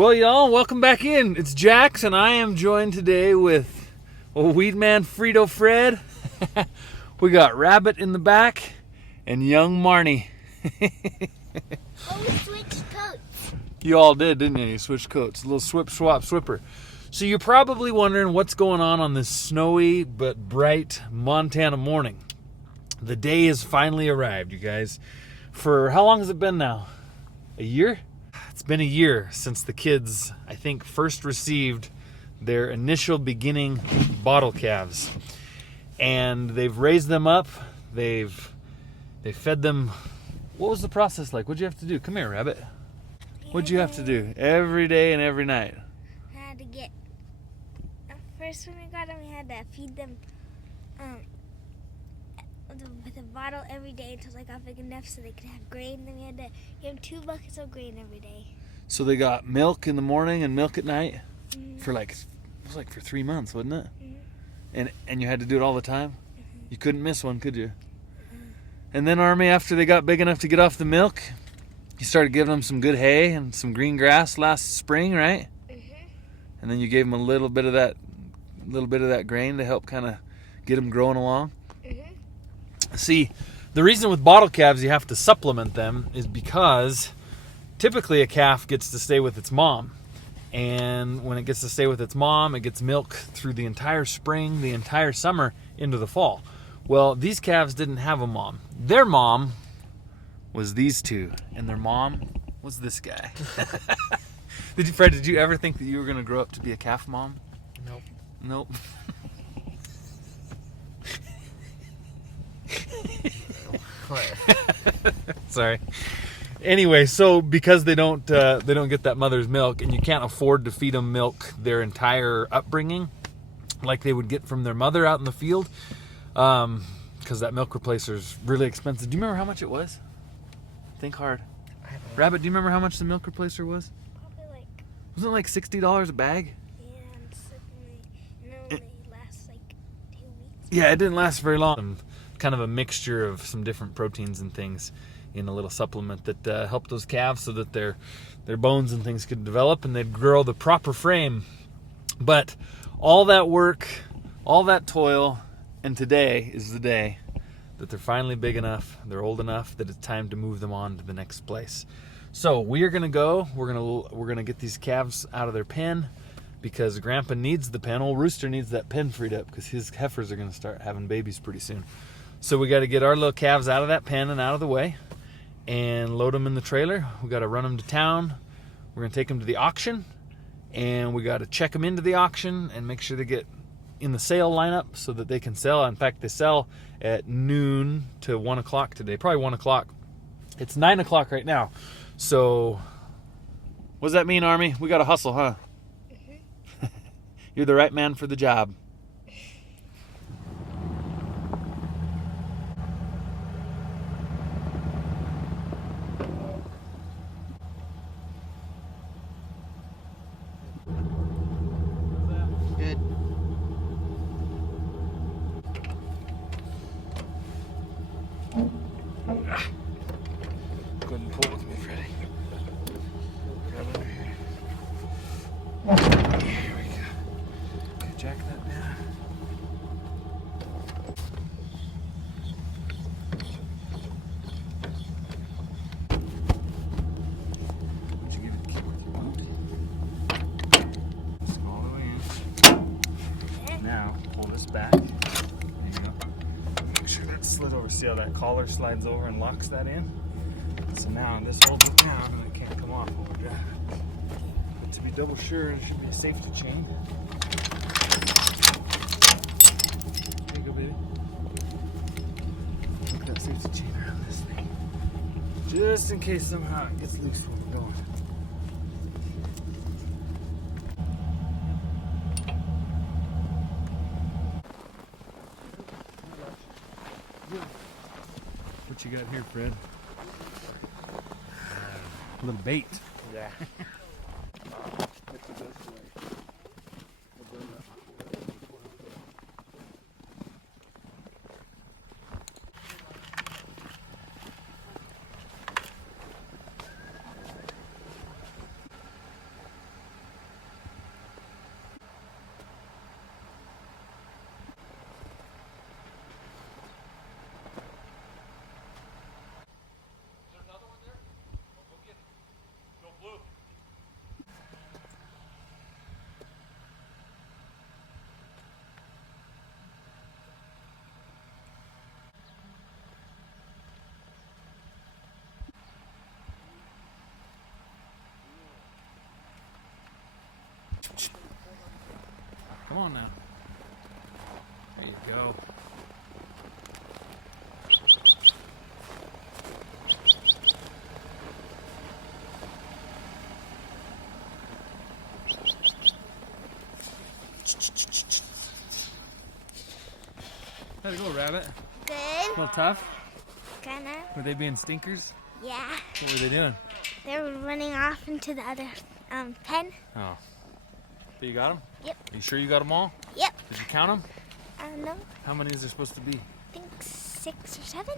Well, y'all, welcome back in. It's Jax, and I am joined today with Weed Man Frito Fred. We got Rabbit in the back and young Marnie. Oh, we switched coats. You all did, didn't you? You switched coats. A little swip, swap, swipper. So you're probably wondering what's going on this snowy but bright Montana morning. The day has finally arrived, you guys. For how long has it been now? A year? It's been a year since the kids, I think, first received their initial beginning bottle calves. And they've raised them up. They fed them. What was the process like? What'd you have to do? Come here, Rabbit. What'd you have to do? Every day and every night? I had to get... First when we got them, we had to feed them with a bottle every day until they got big enough so they could have grain. Then we had to give them 2 buckets of grain every day. So they got milk in the morning and milk at night Mm-hmm. for it was like for 3 months, wasn't it? Mm-hmm. And you had to do it all the time? Mm-hmm. You couldn't miss one, could you? And then, Army, after they got big enough to get off the milk, you started giving them some good hay and some green grass last spring, right? Mm-hmm. And then you gave them a little bit of that grain to help kind of get them growing along. Mm-hmm. See, the reason with bottle calves you have to supplement them is because typically a calf gets to stay with its mom. And when it gets to stay with its mom, it gets milk through the entire spring, the entire summer, into the fall. Well, these calves didn't have a mom. Their mom was these two, and their mom was this guy. Fred, did you ever think that you were going to grow up to be a calf mom? Nope. Nope. Sorry. Anyway, so because they don't get that mother's milk, and you can't afford to feed them milk their entire upbringing, like they would get from their mother out in the field, because that milk replacer is really expensive. Do you remember how much it was? Think hard. Rabbit, do you remember how much the milk replacer was? Probably Wasn't it like $60 a bag? and they last like 2 weeks. Yeah, it didn't last very long. Kind of a mixture of some different proteins and things in a little supplement that helped those calves so that their bones and things could develop and they'd grow the proper frame. But all that work, all that toil, and today is the day that they're finally big enough, they're old enough that it's time to move them on to the next place. So we are gonna go. We're gonna get these calves out of their pen because Grandpa needs the pen. Old Rooster needs that pen freed up because his heifers are gonna start having babies pretty soon. So we got to get our little calves out of that pen and out of the way and load them in the trailer. We got to run them to town. We're going to take them to the auction, and we got to check them into the auction and make sure they get in the sale lineup so that they can sell. In fact, they sell at noon to 1 o'clock today, probably 1 o'clock. It's 9 o'clock right now. So what does that mean, Army? We got to hustle, huh? Mm-hmm. You're the right man for the job. Good. Go ahead and pull with me, Freddie. Grab over here. Here we go. Okay, jack that down. Would you give it a kick with your boot? Just go all the way in. Now, pull this back. There you go. Make sure that's slid over. See how that collar slides over and locks that in? So now this holds it down and it can't come off when we drive it. But to be double sure, there should be a safety chain. There you go, baby. Put that safety chain around this thing. Just in case somehow it gets loose when we're going. What you got here, Fred? A little bait. Yeah. on now. There you go. How'd it go, Rabbit? Good. A little tough? Kinda. Were they being stinkers? Yeah. What were they doing? They were running off into the other pen. Oh. So you got them? Yep. Are you sure you got them all? Yep. Did you count them? I don't know. How many is there supposed to be? I think 6 or 7.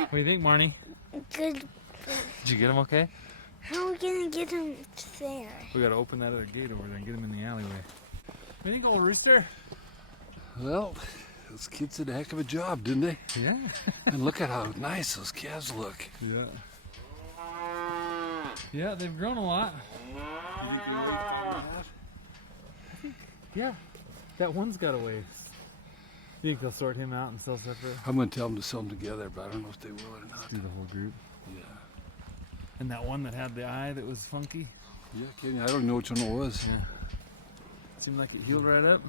What do you think, Marnie? Good. Did you get them okay? How are we gonna get them there? We gotta open that other gate over there and get them in the alleyway. What do you think, old rooster? Well, those kids did a heck of a job, didn't they? Yeah. And look at how nice those calves look. Yeah. Yeah, they've grown a lot. Yeah. That one's got a ways. You think they'll sort him out and sell separate? I'm going to tell them to sell them together, but I don't know if they will or not. Do the whole group. Yeah. And that one that had the eye that was funky? Yeah, Kenny, I don't know which one it was. Yeah. Seemed like it healed right up.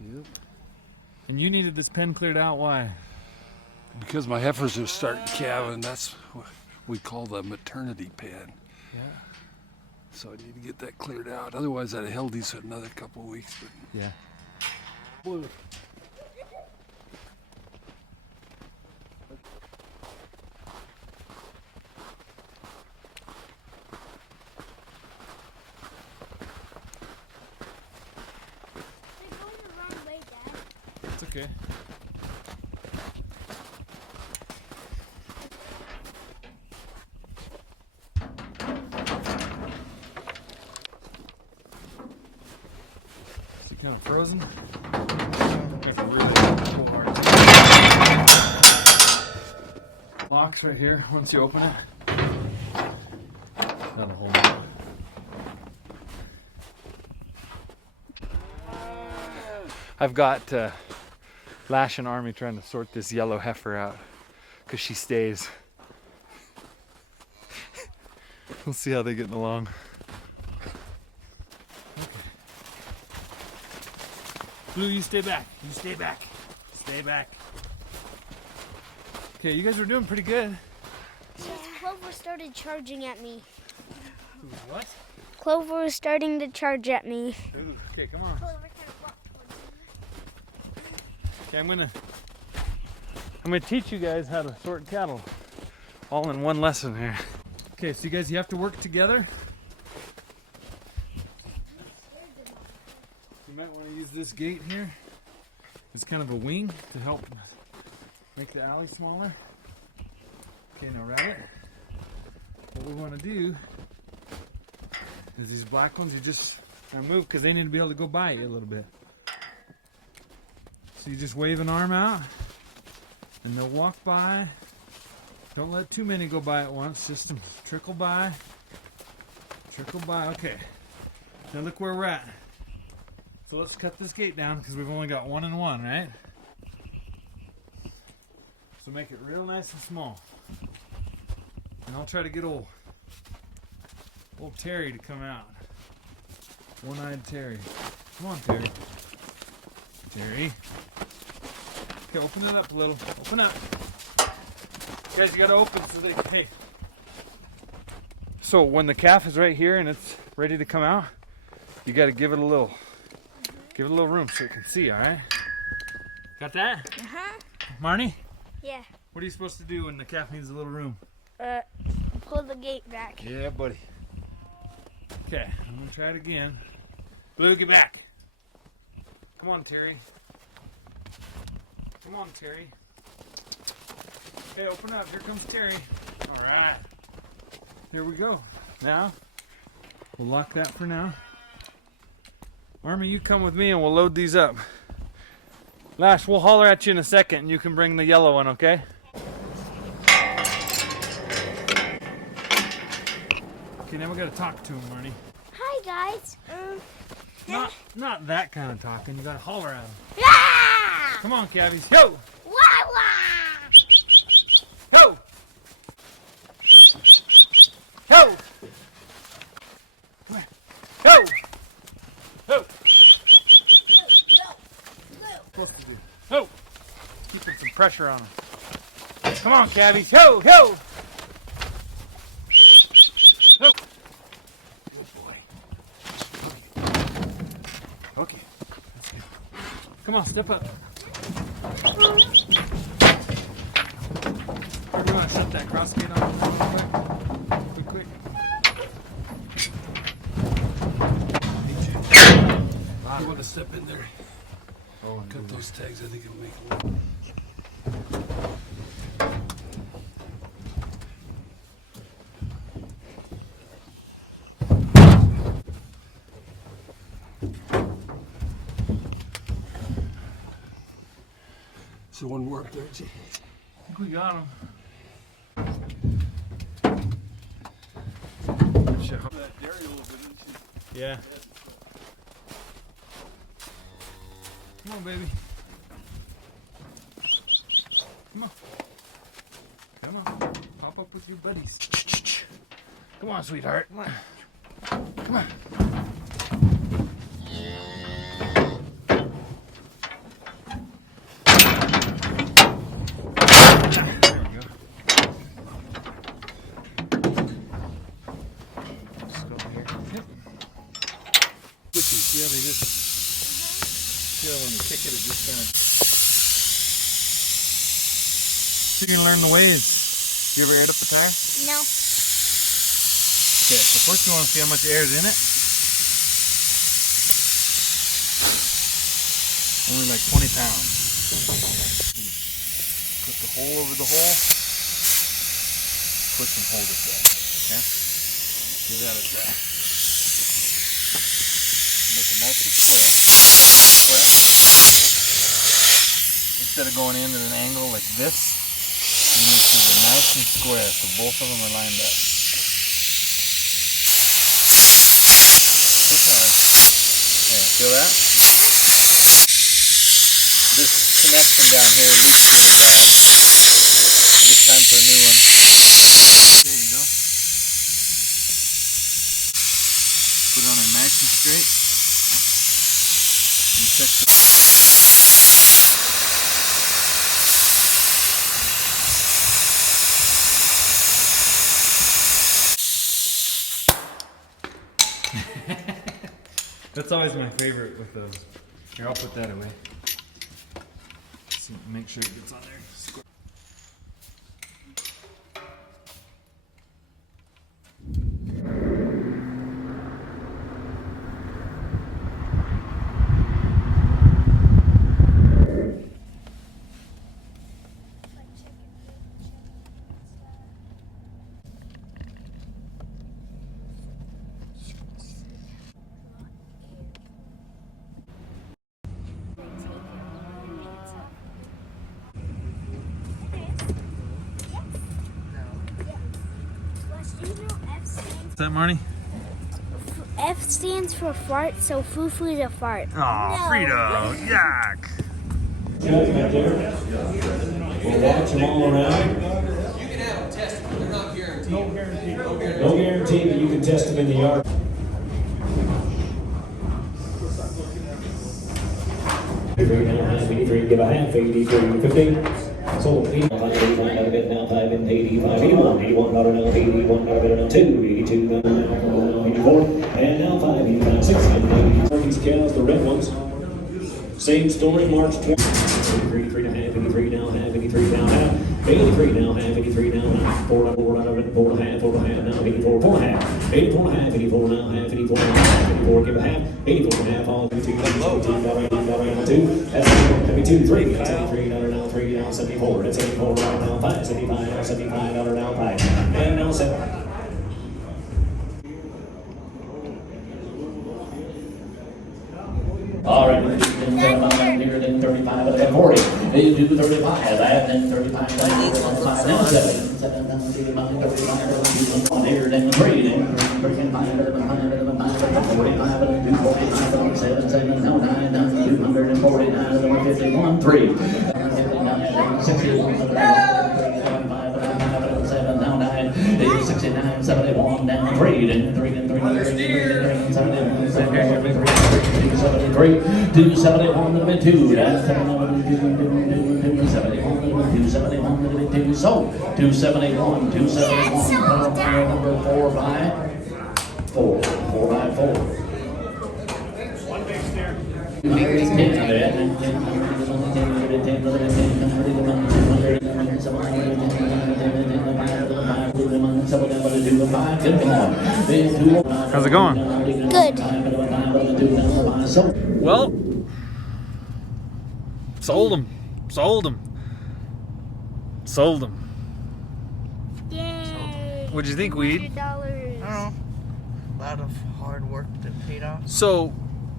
Yep. And you needed this pen cleared out, why? Because my heifers are starting calving, that's what we call the maternity pen. Yeah. So I need to get that cleared out. Otherwise, I'd have held these for another couple of weeks. But Yeah. Blue. They're going the wrong way, Dad. It's okay. Is he kind of frozen? You have to really pull hard. Locks right here once you open it. Not a whole lot. I've got Lash and Army trying to sort this yellow heifer out because she stays. We'll see how they're getting along. Okay. Blue, you stay back. You stay back. Stay back. Okay, you guys are doing pretty good. Clover started charging at me. What? Clover was starting to charge at me. Okay, come on. Clover kind of walked towards me. Okay, I'm gonna teach you guys how to sort cattle, all in one lesson here. Okay, so you have to work together. You might want to use this gate here. It's kind of a wing to help make the alley smaller. Okay, now Rabbit, what we want to do is these black ones, you just move because they need to be able to go by you a little bit. So you just wave an arm out and they'll walk by. Don't let too many go by at once, just trickle by. Trickle by, okay. Now look where we're at. So let's cut this gate down because we've only got 1 and 1, right? So make it real nice and small. And I'll try to get old Terry to come out. One-eyed Terry. Come on, Terry. Terry. Okay, open it up a little. Open up. You guys, you gotta open so they can, hey. So when the calf is right here and it's ready to come out, you gotta give it a little room so it can see, alright? Got that? Uh-huh. Marnie? Yeah. What are you supposed to do when the calf needs a little room? Pull the gate back. Yeah, buddy. Okay, I'm gonna try it again. Blue, get back. Come on, Terry. Come on, Terry. Okay, open up. Here comes Terry. All right. Here we go. Now, we'll lock that for now. Army, you come with me and we'll load these up. Lash, we'll holler at you in a second and you can bring the yellow one, okay? Okay, now we gotta talk to him, Marnie. Hi, guys. Not that kind of talking. You gotta holler at him. Ah! Come on, calvies. Yo! Wah, wah! Yo! Yo! Come here. Oh! Keeping some pressure on them. Come on, cabbies. Ho! Ho! Ho! Good boy. Okay. Let's go. Come on, step up. Or do you want to shut that cross gate on real quick? You want to step in there? Cut those tags. I think it'll make it work. So one more up there, G. I think we got him. That dairy a little bit, didn't you? Yeah. Come on, baby. Come on. Come on. Pop up with your buddies. Come on, sweetheart. Come on. Come on. See how they just, see how when you kick it, it just kind of. You're gonna learn the ways. You ever aired up a tire? No. Okay, so first you want to see how much air is in it. Only like 20 pounds. Put the hole over the hole. Push and hold it there. Okay? Give that a try. Make a nice and square. Instead of going in at an angle like this, you need to be nice and square so both of them are lined up. Push hard. Yeah, feel that? This connection down here leaks really bad. I think it's time for a new one. There you go. Put it on there nice and straight. And check the That's always my favorite with those. Here, I'll put that away. So make sure it gets on there. What's that, Marnie? F stands for fart, so foo-foo is a fart. Aw, No. Frito, yuck. Right there. We'll watch them all around. You can have them tested, but they're not guaranteed. No guarantee. No guarantee, but you can test them in the yard. 83, give a half, 83, 50. Sold 85, 85, out of it now, 5 and 85, 81, 81, dollar now, 81, dollar better now, 2, 82, now, 84, and now 5, 85, 6, 80. These cows, the red ones. Same story, March 20. 83 and a half, 83 now, half, 83 now, half, 83 now, half, 83 now, half, 4 and a half, 4 and a half now, 84, 4 and a half, 84 and a half, 84 now, half, 84 now, half, 84, give a half, 84 and a half, all 52, 2, that's 72, 3, that's 73, now, 3 now, 74, that's 74, right now, 5, 75, now, 75, now, 5, and now 7. All right, then 35, then 40, then do 35, then 35, then 35, now 7, now 35, 1 here, then 3, then 35, then 45, then 245, then 7, 7, now 9, now 249, then 151, 3, 61, 7, now 9, 69, 71, down 3, then 3, then 3, then 3, then 3, then 71, 73, 3, 271 little bit 2. That's 271 little bit 2. So 271, 271. Number 4 by 4. 4 by 4. How's it going? Good. Well, sold them. Yay. What'd you think, Weed? $100. I don't know. A lot of hard work that paid off. So,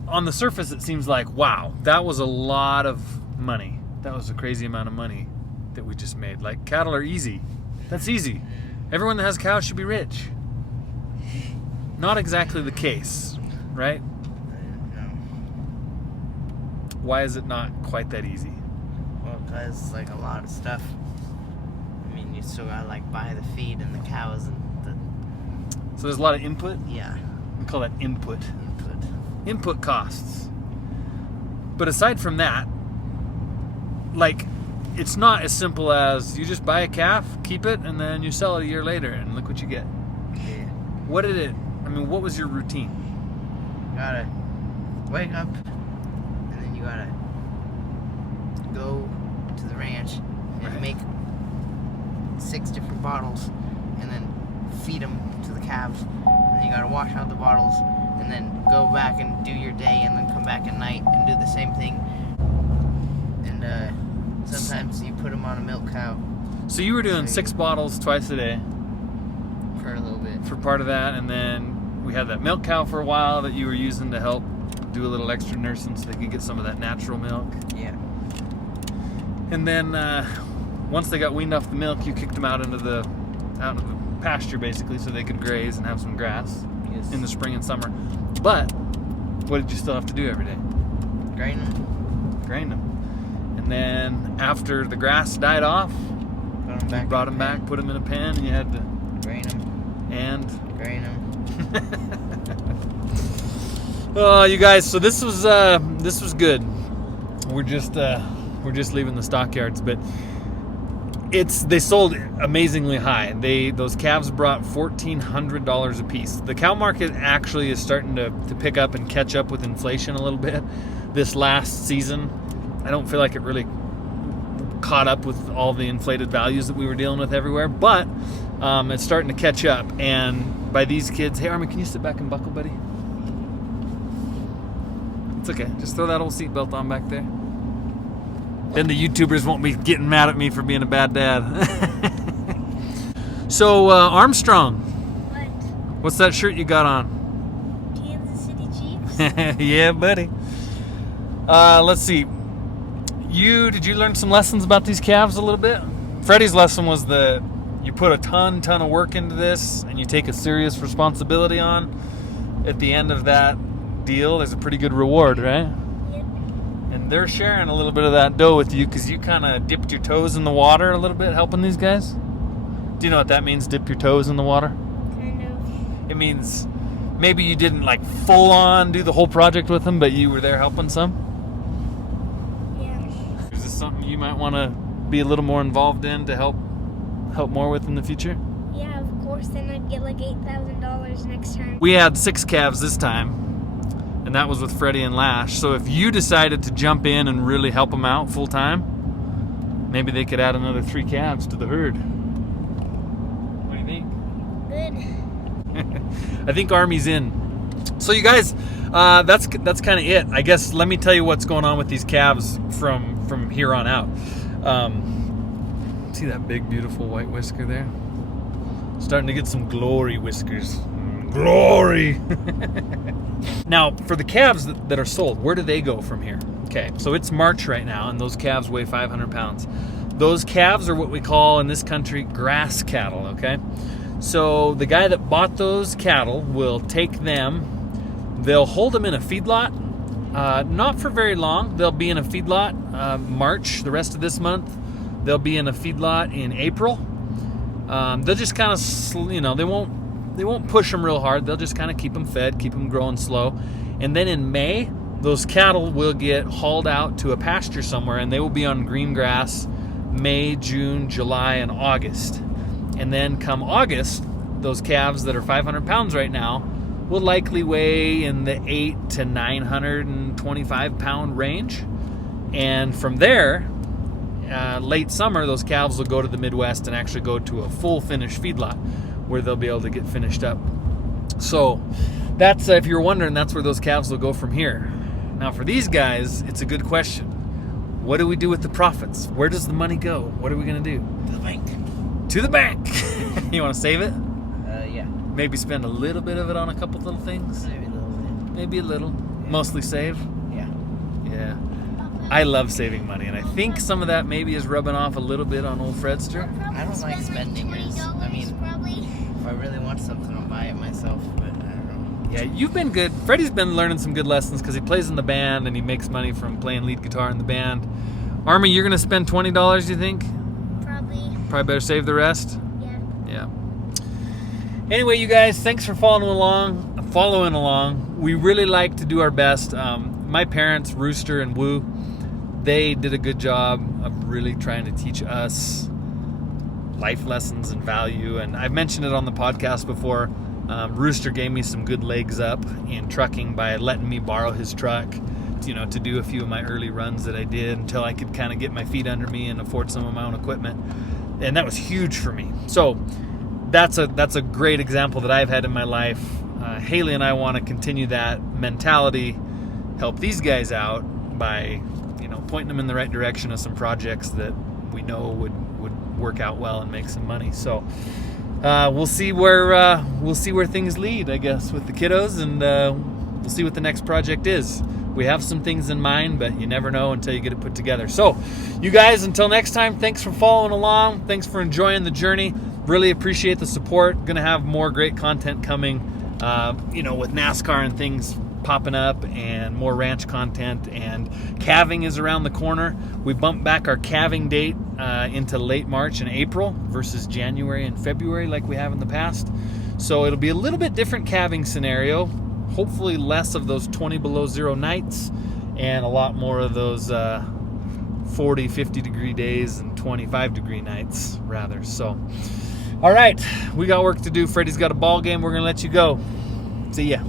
on the surface, it seems like, wow, that was a lot of money. That was a crazy amount of money that we just made. Like, cattle are easy. That's easy. Everyone that has cows should be rich. Not exactly the case, right? No. Why is it not quite that easy? Well, because like a lot of stuff. I mean, you still gotta like buy the feed and the cows and So there's a lot of input. yeah, We call that input. input. Input costs. But aside from that, like, it's not as simple as you just buy a calf, keep it, and then you sell it a year later, and look what you get. Yeah. What what was your routine? You gotta wake up and then you gotta go to the ranch and Right. make 6 different bottles and then feed them to the calves. And then you gotta wash out the bottles and then go back and do your day and then come back at night and do the same thing. And sometimes you put them on a milk cow So you were doing 6 bottles twice a day for a little bit. for part of that, and then we had that milk cow for a while that you were using to help do a little extra nursing so they could get some of that natural milk. Yeah. And then once they got weaned off the milk, you kicked them out into the pasture basically so they could graze and have some grass Yes. in the spring and summer. But what did you still have to do every day? Grain them, Grain them. And then after the grass died off, put them back. you brought them back, put them in a pen, and you had to Grain them, and grain them. oh, you guys, so this was good. We're just leaving the stockyards, but they sold amazingly high. Those calves brought $1,400 a piece. The cow market actually is starting to pick up and catch up with inflation a little bit. This last season, I don't feel like it really caught up with all the inflated values that we were dealing with everywhere, but it's starting to catch up. And by these kids, hey Armin, can you sit back and buckle, buddy? It's okay. Just throw that old seatbelt on back there. Then the YouTubers won't be getting mad at me for being a bad dad. So, Armstrong, What? what's that shirt you got on? Kansas City Chiefs? Yeah, buddy. Let's see. Did you learn some lessons about these calves a little bit? Freddie's lesson was that you put a ton of work into this and you take a serious responsibility on. At the end of that deal, there's a pretty good reward, right? Yep. And they're sharing a little bit of that dough with you because you kind of dipped your toes in the water a little bit helping these guys. Do you know what that means, dip your toes in the water? Kind of. It means maybe you didn't like full on do the whole project with them, but you were there helping some. Yeah. Is this something you might want to be a little more involved in to help more with in the future? Yeah, of course. Then I'd get like $8,000 next time. We had 6 calves this time, and that was with Freddie and Lash. So if you decided to jump in and really help them out full time, maybe they could add another 3 calves to the herd. What do you think? Good. I think Army's in. So you guys, that's kind of it. I guess let me tell you what's going on with these calves from here on out. See that big, beautiful white whisker there? Starting to get some glory whiskers. Glory! Now, for the calves that are sold, where do they go from here? Okay, so it's March right now, and those calves weigh 500 pounds. Those calves are what we call in this country grass cattle, okay? So the guy that bought those cattle will take them, they'll hold them in a feedlot, not for very long. They'll be in a feedlot March, the rest of this month. They'll be in a feedlot in April. They'll just kind of, they won't push them real hard. They'll just kind of keep them fed, keep them growing slow. And then in May, those cattle will get hauled out to a pasture somewhere, and they will be on green grass May, June, July, and August. And then come August, those calves that are 500 pounds right now will likely weigh in the 8 to 925 pound range. And from there, late summer, those calves will go to the Midwest and actually go to a full finished feedlot where they'll be able to get finished up. So that's, if you're wondering, that's where those calves will go from here. Now for these guys, it's a good question. What do we do with the profits? Where does the money go? What are we going to do? To the bank. To the bank. You want to save it? Yeah. Maybe spend a little bit of it on a couple little things? Maybe a little bit. Maybe a little. Mostly save? Yeah. Yeah. I love saving money, and I think some of that maybe is rubbing off a little bit on old Fredster. I don't like spending. I mean, if I really want something, I'll buy it myself, but I don't know. Yeah, you've been good. Freddie's been learning some good lessons because he plays in the band and he makes money from playing lead guitar in the band. Army, you're going to spend $20, you think? Probably better save the rest? Yeah. Anyway, you guys, thanks for following along. We really like to do our best. My parents, Rooster and Woo, they did a good job of really trying to teach us life lessons and value. And I've mentioned it on the podcast before. Rooster gave me some good legs up in trucking by letting me borrow his truck, to do a few of my early runs that I did until I could kind of get my feet under me and afford some of my own equipment. And that was huge for me. So that's a great example that I've had in my life. Haley and I want to continue that mentality, help these guys out by, pointing them in the right direction of some projects that we know would work out well and make some money. So we'll see where things lead, I guess, with the kiddos, and we'll see what the next project is. We have some things in mind, but you never know until you get it put together. So, you guys, until next time, thanks for following along. Thanks for enjoying the journey. Really appreciate the support. Going to have more great content coming, with NASCAR and things popping up, and more ranch content, and calving is around the corner. We bumped back our calving date into late March and April versus January and February like we have in the past. So it'll be a little bit different calving scenario. Hopefully less of those 20 below zero nights and a lot more of those 40, 50 degree days and 25 degree nights rather. So, all right, we got work to do. Freddie's got a ball game. We're going to let you go. See ya.